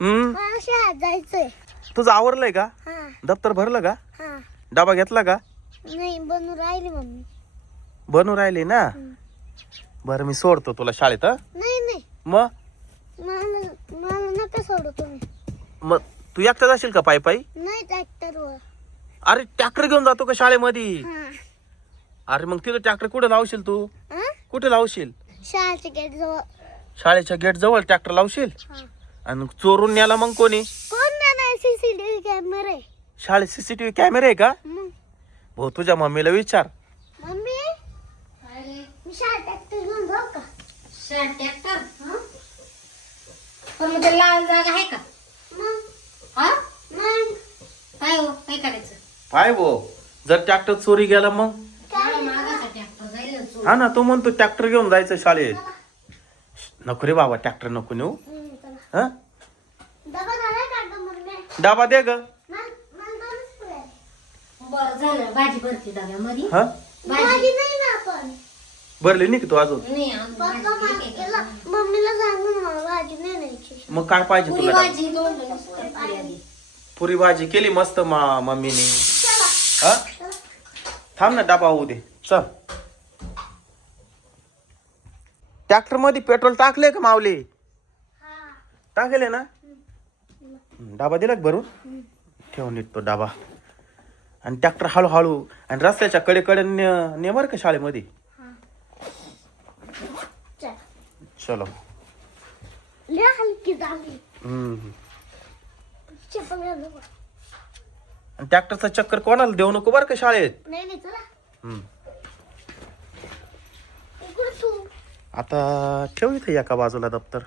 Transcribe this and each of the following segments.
मला शाळेत जायचंय. तुझं आवरलंय का? हा दप्तर भरलं का? हा. डबा घेतला का? नाही बनवून राहिली मम्मी. बनू राहिले ना. बरं मी सोडतो तुला शाळेत. नाही नाही मग मला मला नका सोडू तुम्ही. मग तू एकटा जाशील का पायी पायी? नाही ट्रॅक्टरवर. अरे ट्रॅक्टर घेऊन जातो का शाळेमध्ये? हा. अरे मग तिथं ट्रॅक्टर कुठे लावशील तू? हा? कुठे लावशील? शाळेच्या गेट जवळ. शाळेच्या गेट जवळ ट्रॅक्टर लावशील? हा. आणि चोरून न्याला मग कोणी? कोण नाही सीसीटीव्ही कॅमेरा आहे. शाळेत सीसीटीव्ही कॅमेरा आहे का? मग भाऊ तुझ्या मम्मीला विचार. मम्मी मी शाळेत ट्रॅक्टर घेऊन जाऊ का? शाळेत ट्रॅक्टर? पण मग त्याला लावायला जागा आहे का? मग हा? मग काय हो काय करायचं? पाय भाऊ जर ट्रॅक्टर चोरी गेला मग? एवढा महागाचा ट्रॅक्टर जाईल ना चोरून. हा ना तू म्हणतो ट्रॅक्टर घेऊन जायचं शाळेत. नको रे बाबा ट्रॅक्टर नको नेऊ. चला. हा डबा झाला का ग मम्मी? डबा दे ग. मला दोनच पुढे आहे. बरं झालं भाजी भरती डब्यामध्ये. हा भाजी नाही ना आपण. भरली नाही की तू अजून? नाही अजून पप्पा भाजी ठीक आहे. मला मम्मीला सांगून मला भाजी नाही न्यायची. मग काय पाहिजे पुरी तुला? भाजी दोन पुरी आधी. पुरी भाजी केली मस्त मम्मीने. चला हा थांब ना डबा होऊ दे. चल ट्रॅक्टर मध्ये पेट्रोल टाकले का मावले? हा. टाकले ना. डबा दिला का भरून? ठेवून निघतो डबा. आणि ट्रॅक्टर हळूहळू आणि रस्त्याच्या कडेकडे ने बरं का शाळेमध्ये. चल. चलो. लय हलकी झाली. हम्म. चप्पल घालू का? आणि ट्रॅक्टरचा चक्कर कोणाला देऊ नको बरं का शाळेत. नाही नाही चला. हम्म. इकडे तू. आता ठेव इथं एका बाजूला दप्तर.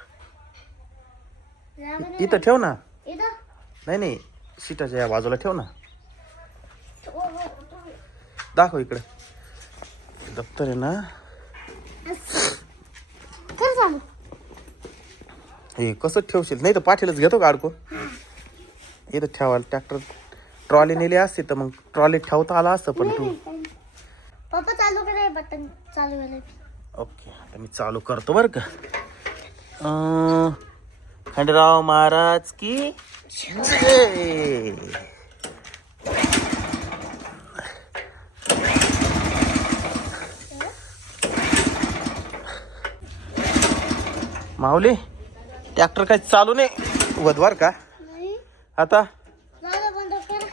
जागा नाही इथं ठेव ना. इथं. नाही नाही सीटाच्या या बाजूला ठेव ना. हो. दाखव इकडे दप्तर आहे ना. कर चालू. हे कसं ठेवशील? नाही तर पाठीलाच घेतो का अडकून? इथं ठेवायला ट्रॅक्टर ट्रॉली नेली असती तर मग ट्रॉली ठेवता आला असतं पण तू. पप्पा चालू करे बटन चालू झालं. ओके आता मी चालू करतो बरं का. खंडेराव महाराज की जय. माऊली ट्रॅक्टर काही चालू नाही वधवार का नाही. आता? दादा बंद कर.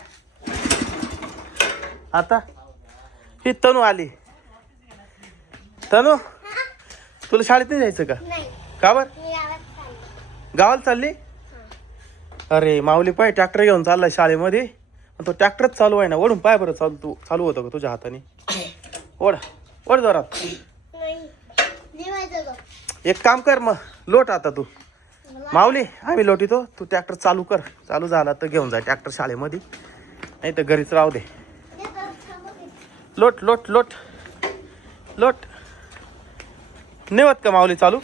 आता ही तनू आली. तनू तुला शाळेत नाही जायचं का? नाही का बर? मी गावात चालली. गावाला चालली? अरे माऊली पाय ट्रॅक्टर घेऊन चाललाय शाळेमध्ये. तो ट्रॅक्टरच चालू आहे ना. ओढून पाय बरं चालू होतं का तुझ्या हाताने? ओढ ओढ जोरात. नाही निवायचं तो. एक काम कर मग लोट आता तू. माऊली आम्ही लोटितो तू ट्रॅक्टर चालू कर. चालू झाला तर घेऊन जा ट्रॅक्टर शाळेमध्ये. नाही तर घरीच राहू दे. लोट लोट लोट लोट. नेवत का माऊली चालू?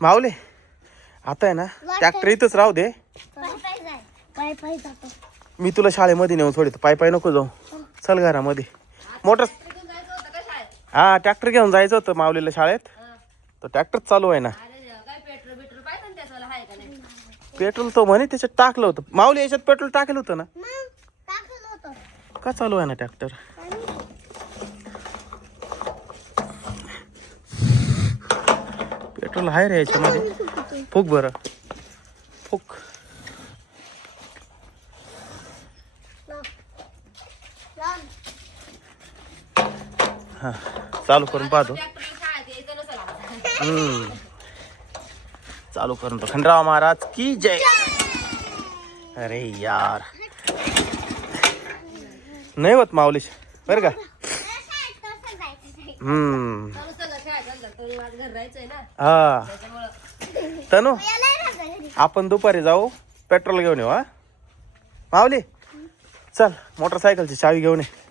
माऊली आता आहे ना ट्रॅक्टर इथंच राहू दे. पाय पाय जातो. मी तुला शाळेमध्ये नेऊन सोडतो. पाय पाय नको जाऊ. चल घरामध्ये. मोटर हा ट्रॅक्टर घेऊन जायचं होतं माऊलीला शाळेत. तो ट्रॅक्टर चालू आहे ना. पेट्रोल तो म्हणे त्याच्यात टाकलं होतं. माऊली याच्यात पेट्रोल टाकलं होतं ना. मग टाकलं होतं. का चालू आहे ना ट्रॅक्टर? पेट्रोल आहे रे याच्यामध्ये. फुक बरं फुक. हा चालू करून पाहतो. चालू करून तो. खंडराव महाराज की जय. अरे यार नाही होत माऊलीश बरं का. हा तनू आपण दुपारी जाऊ पेट्रोल घेऊन येऊ. हा माऊली चल मोटरसायकलची चावी घेऊन ये.